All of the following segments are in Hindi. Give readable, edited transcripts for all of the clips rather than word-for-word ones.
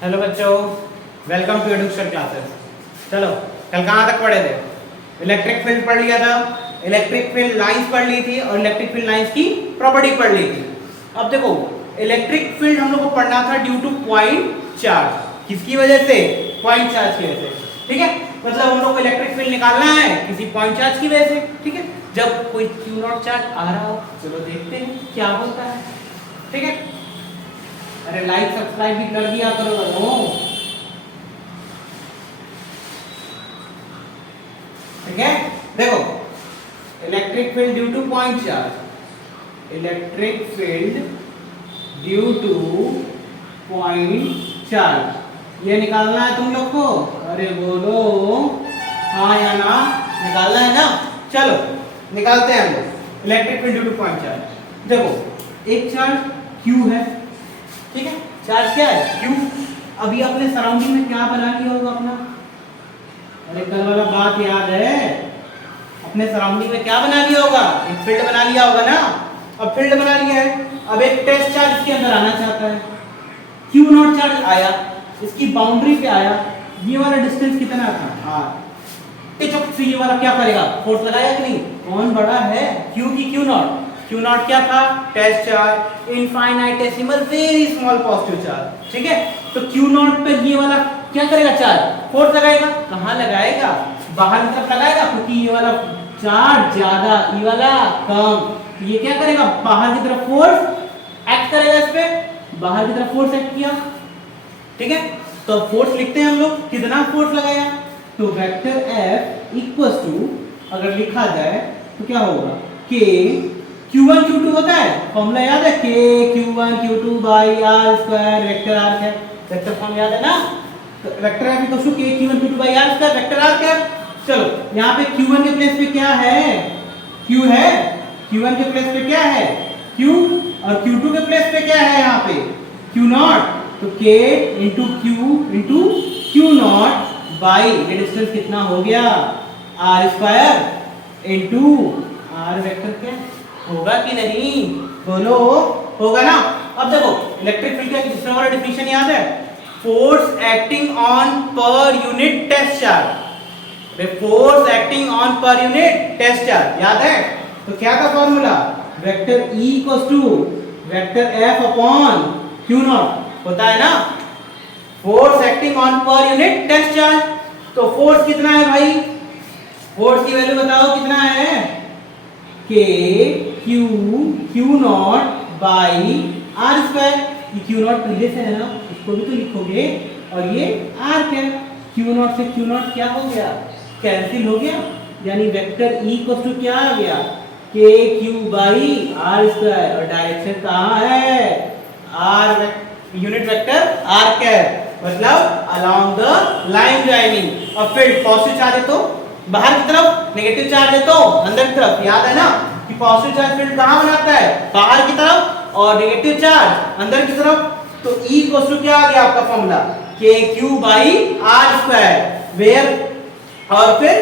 हेलो बच्चों, वेलकम टू एडुकेशन क्लासेस। चलो, कल कहाँ तक पढ़े थे? इलेक्ट्रिक फील्ड पढ़ लिया था, इलेक्ट्रिक फील्ड लाइंस पढ़ ली थी और इलेक्ट्रिक फील्ड लाइंस की प्रॉपर्टी पढ़ ली थी। अब देखो, इलेक्ट्रिक फील्ड हम लोग को पढ़ना था ड्यू टू पॉइंट चार्ज। किसकी वजह से? पॉइंट चार्ज की वजह से। ठीक है, मतलब हम लोग को इलेक्ट्रिक फील्ड निकालना है किसी पॉइंट चार्ज की वजह से। ठीक है, जब कोई क्यू नॉट चार्ज आ रहा हो, चलो देखते हैं क्या होता है। ठीक है, अरे लाइक सब्सक्राइब भी कर दिया करो बनो। ठीक है, देखो, electric field due two point charge, electric field due two point charge, ये निकालना है तुम लोग को। अरे बोलो हाँ या ना, निकालना है ना। चलो निकालते हैं हम लोग electric field due two point charge. देखो, एक चार्ज Q है। ठीक है, चार्ज क्या है? Q। अभी अपने सराउंडिंग में क्या बना लिया होगा अपना? अरे कल वाला बात याद है? अपने सराउंडिंग में क्या बना लिया होगा? एक फील्ड बना लिया होगा ना। अब फील्ड बना लिया है, अब एक टेस्ट चार्ज इसके अंदर आना चाहता है। Q नॉट चार्ज आया, इसकी बाउंड्री पे आया, ये वाला डिस्टेंस कितना था? R। तो ये वाला क्या करेगा? फोर्स लगाएगा कि नहीं? कौन बड़ा है, Q की Q नॉट? Q नॉट क्या था? Test charge, infinitesimal very small positive charge. ठीक है, तो Q नॉट पे ये वाला क्या करेगा? चार्ज फोर्स लगाएगा। कहाँ लगाएगा? बाहर की तरफ लगाएगा, क्योंकि ये वाला चार्ज ज्यादा, ये वाला कम। तो ये क्या करेगा? बाहर की तरफ फोर्स एक्ट करेगा इस पे। बाहर की तरफ फोर्स एक्ट किया। ठीक है, तो फोर्स लिखते हैं हम लोग, कितना फोर्स लगाया? तो वेक्टर F इक्वल्स टू, अगर लिखा जाए तो क्या होगा? K Q1 Q2 होता है, फॉर्मूला याद है? K Q1 Q2 by R square vector R है। वेक्टर फॉर्म याद है ना? तो vector F equals to K Q1 Q2 by R square vector R है। चलो, यहाँ पे Q1 के प्लेस पे क्या है? Q है। Q1 के प्लेस पे क्या है? Q। और Q2 के प्लेस पे क्या है? यहाँ पे Q नॉट। तो K into Q into Q not by, ये डिस्टेंस कितना हो गया? R square into R vector. क्या होगा कि नहीं? बोलो, होगा ना। अब देखो, इलेक्ट्रिक फील्ड का दूसरा वाला डेफिनेशन याद है? Force acting on per unit test charge. Force acting on per unit test charge याद है? तो क्या था formula? Vector E equals to vector F upon Q not होता है ना। Force acting on per unit test charge. तो फोर्स कितना है भाई? फोर्स की वैल्यू बताओ कितना है? K Q not by R square. ये Q नॉट पहले से है ना, इसको भी तो लिखोगे। और ये R कैप, Q नॉट से Q नॉट क्या हो गया? कैंसिल हो गया। यानी वेक्टर E इक्वल्स टू क्या आ गया? K Q by R square. और डायरेक्शन कहाँ है? R unit vector R cap, मतलब अलोंग द लाइन ज्वाइनिंग। और फील्ड पॉजिटिव चार्ज है तो बाहर की तरफ, नेगेटिव चार्ज है तो अंदर की तरफ। याद है ना कि पॉजिटिव चार्ज फील्ड कहाँ बनाता है? बाहर की तरफ, और नेगेटिव चार्ज अंदर की तरफ। तो E इक्वल्स टू क्या आ गया आपका formula? KQ by R square, where और फिर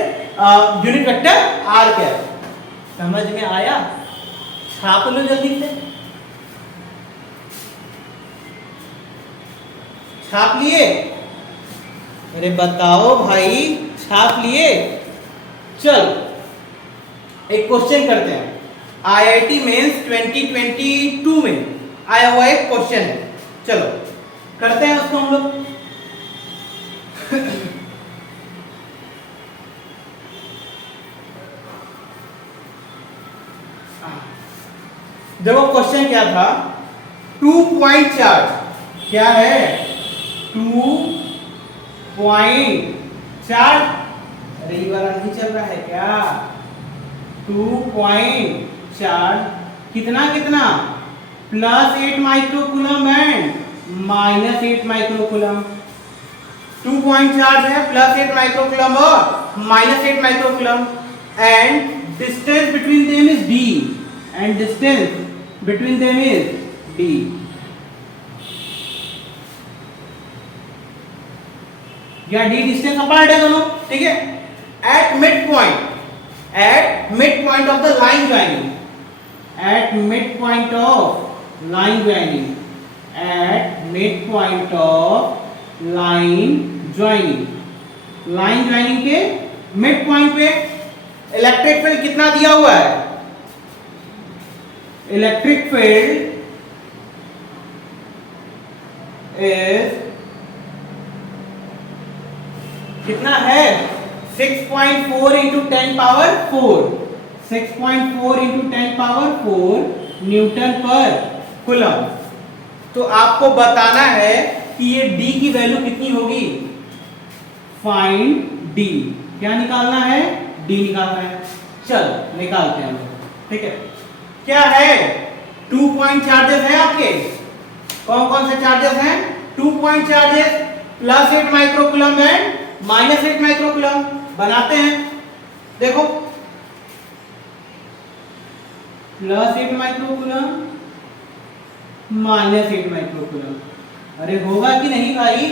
यूनिट वेक्टर R कैप। समझ में आया? छाप लो जल्दी से। छाप लिए? अरे बताओ भाई, छाप लिए? चल एक क्वेश्चन करते हैं। IIT मेंस 2022 में आया हुआ एक क्वेश्चन है। चलो करते हैं उसको हम लोग। देखो क्वेश्चन क्या था? 2 पॉइंट चार्ज। क्या है? 2 पॉइंट चार्ज। अरे ये वाला नहीं चल रहा है क्या? 2 पॉइंट चार्ज कितना कितना? +8 microcoulomb and -8 microcoulomb. 2 point charge है, +8 माइक्रोकूलम और -8 microcoulomb. And distance between them is D। And distance between them is D। या D डिस्टेंस अपार्ट है दोनों। ठीक है, at mid point, at midpoint of the line joining, at midpoint of line joining, at midpoint of line joining, line joining के मिड पॉइंट पे इलेक्ट्रिक फील्ड कितना दिया हुआ है, इलेक्ट्रिक फील्ड इज कितना है 6.4 into 10 power 4, 6.4 into 10 power 4 Newton पर कूलम। तो आपको बताना है कि ये D की वैल्यू कितनी होगी, फाइंड D, क्या निकालना है, D निकालना है। चलो निकालते हैं हम, ठीक है। क्या है, 2 पॉइंट चार्जेस है आपके, कौन कौन से चार्जेस हैं, 2 point charges, +8 microcoulomb and -8 microcoulomb. बनाते हैं, देखो +8 माइक्रोकूलम -8 माइक्रोकूलम, अरे होगा कि नहीं भाई,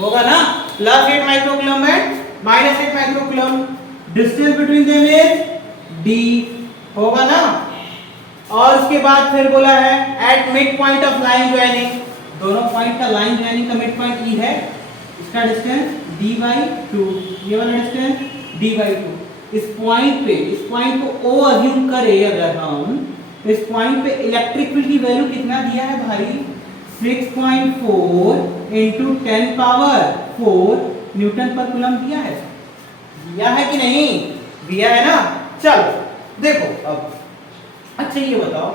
होगा ना, +8 microcoulomb and -8 microcoulomb, distance between them is D, होगा ना। और उसके बाद फिर बोला है at mid point of line joining, दोनों पॉइंट का लाइन ज्वाइनिंग का मिड पॉइंट E है, इसका डिस्टेंस D/2, ये वाला डिस्टेंस D/2। इस पॉइंट पे, इस पॉइंट को O अज्यूम करें अगर हम, इस पॉइंट पे इलेक्ट्रिक फील्ड की वैल्यू कितना दिया है भाई, 6.4 इंटू 10 पावर 4 न्यूटन पर कूलम दिया है कि नहीं, दिया है ना। चलो देखो अब, अच्छा ये बताओ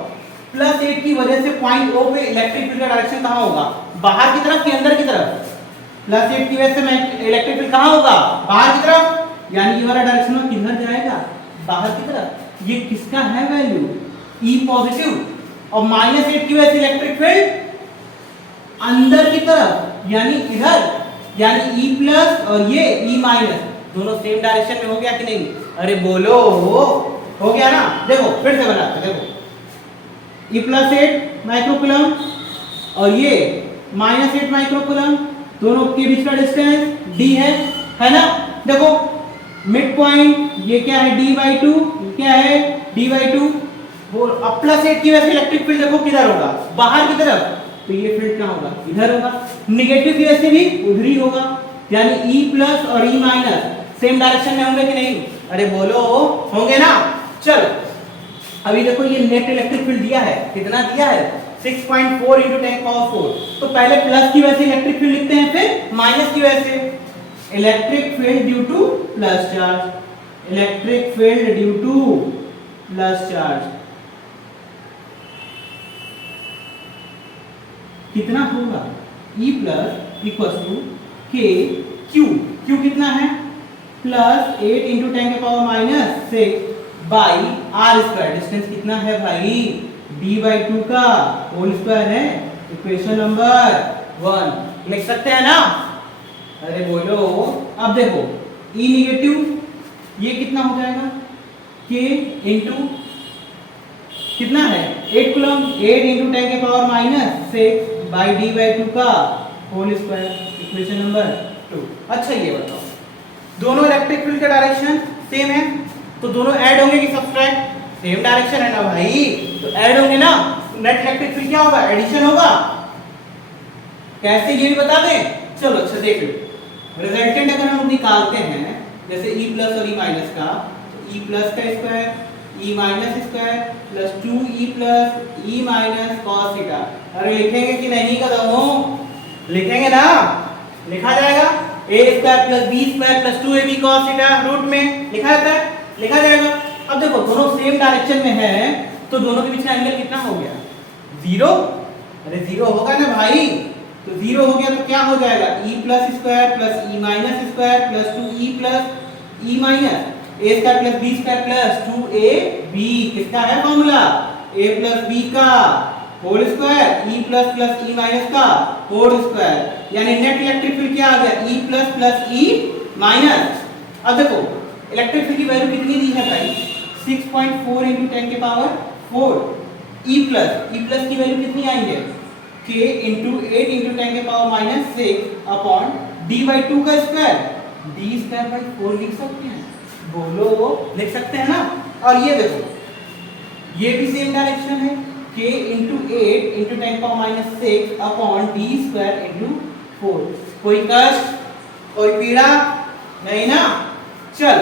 +8 की वजह से पॉइंट O पे इलेक्ट्रिक फील्ड का डायरेक्शन कहाँ होगा, बाहर की तरफ कि अंदर की तरफ, +8 की वजह से इलेक्ट्रिक फील्ड कहाँ होगा, बाहर की तरफ, यानी ये वाला डायरेक्शन में किधर जाएगा, बाहर की तरफ। ये किसका है वैल्यू, E पॉजिटिव, और -8 की वजह से इलेक्ट्रिक फील्ड अंदर की तरफ, यानी इधर, यानी E प्लस और ये E माइनस, दोनों सेम डायरेक्शन में हो गया कि नहीं, अरे बोलो हो गया ना। देखो फिर से बनाते हैं, देखो E+8 माइक्रोकूलम और ये -8 माइक्रोकूलम, दोनों के बीच का डिस्टेंस D है ना। देखो मिड पॉइंट ये क्या है, D/2, क्या है D/2, और अब +8 की वजह से इलेक्ट्रिक फील्ड देखो किधर होगा, बाहर की तरफ, तो ये फील्ड कहाँ होगा, इधर होगा। नेगेटिव की वजह से भी उधर ही होगा, यानी E प्लस और E माइनस सेम डायरेक्शन में होंगे कि नहीं, अरे बोलो होंगे ना। चलो अभी देखो ये नेट इलेक्ट्रिक फील्ड दिया है, कितना दिया है, 6.4 इंटू 10 पावर 4। तो पहले प्लस की वजह से इलेक्ट्रिक फील्ड लिखते हैं, फिर माइनस की वजह से electric field due to plus charge, electric field due to plus charge कितना होगा, E plus equal to K Q, Q कितना है +8 इंटू 10 के power -6 by R square, distance कितना है भाई D/2 का होल स्क्वायर है, इक्वेशन नंबर 1 लिख सकते हैं ना, अरे बोलो। अब देखो E नेगेटिव, ये कितना हो जाएगा K इंटू कितना है 8 कूलम, 8 इंटू 10 के पावर -6 बाई D/2 का होल स्क्वायर, इक्वेशन नंबर 2। अच्छा ये बताओ दोनों इलेक्ट्रिक फील्ड का डायरेक्शन सेम है, तो दोनों ऐड होंगे कि सब्सट्रैक्ट, सेम डायरेक्शन है ना भाई, तो ऐड होंगे ना, नेट इलेक्ट्रिक फील्ड क्या होगा, एडिशन होगा। कैसे ये भी बता दें, चलो अच्छा देख लो। रिजल्टेंट अगर हम निकालते हैं जैसे E प्लस और E माइनस का, तो E प्लस का square E minus square plus 2E plus E minus cos theta, अरे लिखेंगे कि नहीं कदमों, लिखेंगे ना, लिखा जाएगा a square plus b square plus 2ab cos theta root में लिखा जाता है, लिखा जाएगा। अब देखो दोनों सेम डायरेक्शन में है, तो दोनों के बीच का एंगल कितना हो गया, 0, अरे 0 होगा ना भाई, तो 0 हो गया तो क्या हो जाएगा e plus square plus e minus square plus 2e plus e minus a square plus b square plus 2ab, किसका है फॉर्मूला, a प्लस b का whole square E plus plus E minus का होल स्क्वायर, यानी नेट इलेक्ट्रिक फील्ड क्या आ गया E plus plus E minus. अब देखो इलेक्ट्रिक फील्ड की वैल्यू कितनी दी है भाई 6.4 इंटू 10 के पावर 4, E प्लस की वैल्यू कितनी आएंगे K इंटू 8 इंटू 10 के पावर -6 अपॉन D/2 का स्क्वायर, D स्क्वायर बाई 4 लिख सकते हैं, बोलो लिख सकते हैं ना। और ये देखो ये भी सेम डायरेक्शन है K into 8 into 10 power -6 upon D square into 4। कोई कष्ट, कोई पीड़ा नहीं ना। चल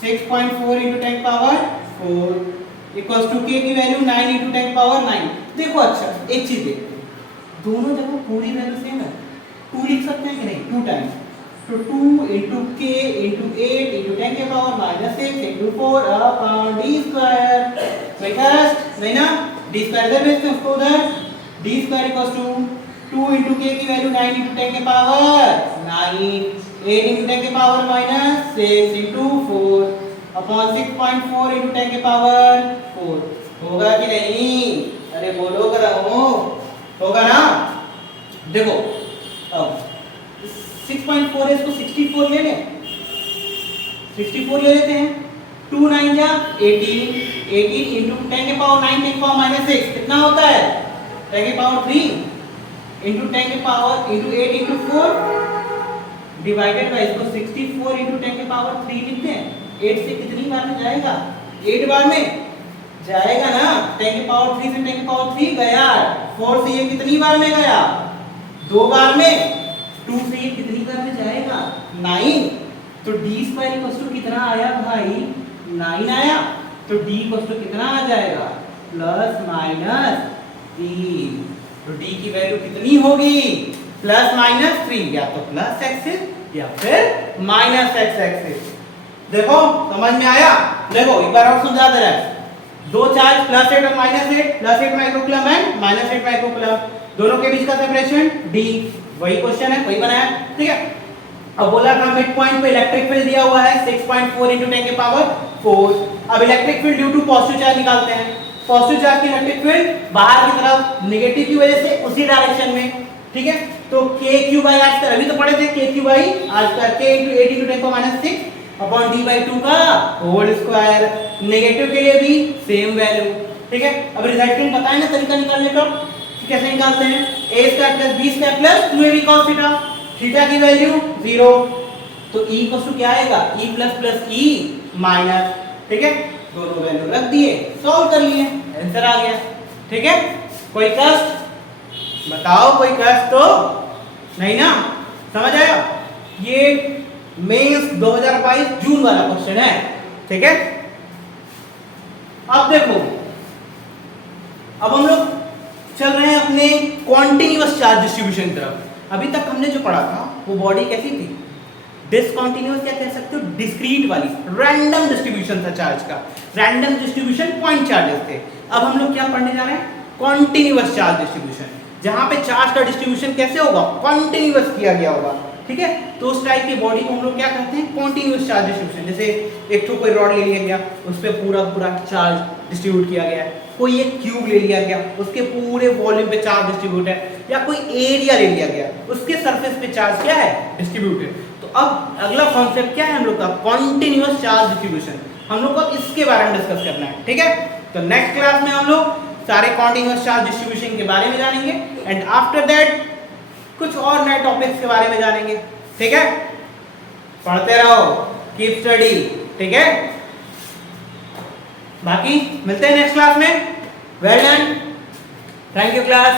6.4 into 10 पावर 4 इक्वल्स टू के की वैल्यू 9 into 10 पावर 9। देखो अच्छा एक चीज देखो, दोनों जगह पूरी वैल्यू सेम है, 2 लिख सकते हैं कि नहीं, 2 टाइम्स, तो 2 into k into 8 into 10 के power -6 into 4 upon d square. नहीं ना, d स्क्वायर इधर भेजते हैं उसको उधर, d square equals to 2 into k की वैल्यू 9 into 10 के पावर 9, 8 into 10 के पावर -6 into 4 अपॉन 6.4 into 10 के पावर 4। होगा कि नहीं? अरे बोलो करो, होगा ना। देखो अब 6.4 है, इसको 64 ले लें, 64 ले लेते हैं। 2 9 जा 18, 18 into 10 के पावर 9 10 के पावर -6 कितना होता है? 10 के पावर 3 into 10 के power into 8 into 4 divided by, इसको 64 into 10 के पावर 3 लिखते हैं। 8 से कितनी बार में जाएगा? 8 बार में जाएगा ना। 10 के पावर 3 से 10 के पावर 3 गया, 4 से ये कितनी बार में गया? 2 बार में। 2 से ये कितनी बार में जाएगा? 9। तो d स्क्वायर इक्वल्स टू कितना आया भाई? 9 आया। तो d इक्वल्स टू कितना आ जाएगा? Plus minus 3। तो d की वैल्यू कितनी होगी? प्लस माइनस 3, या तो प्लस एक्सिस या फिर माइनस एक्स एक्सिस। देखो समझ में आया? देखो एक बार और समझा दे रहा है। दो चार्ज +8 और -8, +8 माइक्रोकूलम एंड -8 माइक्रोकूलम, दोनों के बीच का सेपरेशन d। वही क्वेश्चन है, वही बनाया, ठीक है। अब बोला था मिड पॉइंट पे इलेक्ट्रिक फील्ड दिया हुआ है 6.4 into 10 के पावर 4। अब electric field due to positive charge निकालते हैं। पॉजिटिव चार्ज की इलेक्ट्रिक फील्ड बाहर की तरफ, नेगेटिव की वजह से उसी डायरेक्शन में, ठीक है। तो k/r2 अभी तो पढ़े थे, k/r2 k into 8 into 10 को -6 अपॉन d/2 का होल स्क्वायर। नेगेटिव के लिए भी सेम वैल्यू, ठीक है। अब रिजल्टेंट बताएं ना तरीका निकालने का, कैसे निकालते हैं? a² + b² + 2ab cos theta, theta की वैल्यू 0, तो e इक्वल्स टू क्या आएगा? e ++ e माइनस, ठीक है। दोनों वैल्यू रख दिए, सॉल्व कर लिए, आंसर आ गया, ठीक है। कोई कष्ट बताओ, कोई कष्ट तो नहीं ना? समझ आया? ये मेंस 2022 जून वाला क्वेश्चन है, ठीक है। अब देखो, अब हम लोग चल रहे हैं अपने कॉन्टिन्यूअस चार्ज डिस्ट्रीब्यूशन की तरफ। अभी तक हमने जो पढ़ा था वो बॉडी कैसी थी? डिसकंटिन्यूअस, क्या कह सकते हो? डिस्क्रीट वाली, रैंडम डिस्ट्रीब्यूशन था चार्ज का, रैंडम डिस्ट्रीब्यूशन पॉइंट चार्जेस थे। अब हम लोग क्या पढ़ने जा रहे हैं? कॉन्टिन्यूअस चार्ज डिस्ट्रीब्यूशन, जहां पे चार्ज का डिस्ट्रीब्यूशन कैसे होगा? कॉन्टिन्यूअस किया गया होगा, ठीक है। तो उस टाइप की बॉडी को हम लोग क्या कहते हैं? Continuous charge distribution. जैसे एक तो कोई रॉड ले लिया गया, उस पे पूरा पूरा चार्ज डिस्ट्रीब्यूट किया गया है। कोई एक क्यूब ले लिया गया, उसके पूरे वॉल्यूम पे चार्ज डिस्ट्रीब्यूट है, या कोई एरिया ले लिया गया, उसके सरफेस पे चार्ज क्या है? डिस्ट्रीब्यूट है। तो अब अगला कॉन्सेप्ट क्या है हम लोग का? Continuous charge distribution. हम लोग को इसके बारे में डिस्कस करना है, ठीक है। तो नेक्स्ट क्लास में हम लोग सारे कॉन्टिन्यूअस चार्ज डिस्ट्रीब्यूशन के बारे में जानेंगे, एंड आफ्टर दैट कुछ और नए टॉपिक्स के बारे में जानेंगे, ठीक है। पढ़ते रहो, कीप स्टडी, ठीक है। बाकी मिलते हैं नेक्स्ट क्लास में। Well done, thank you class.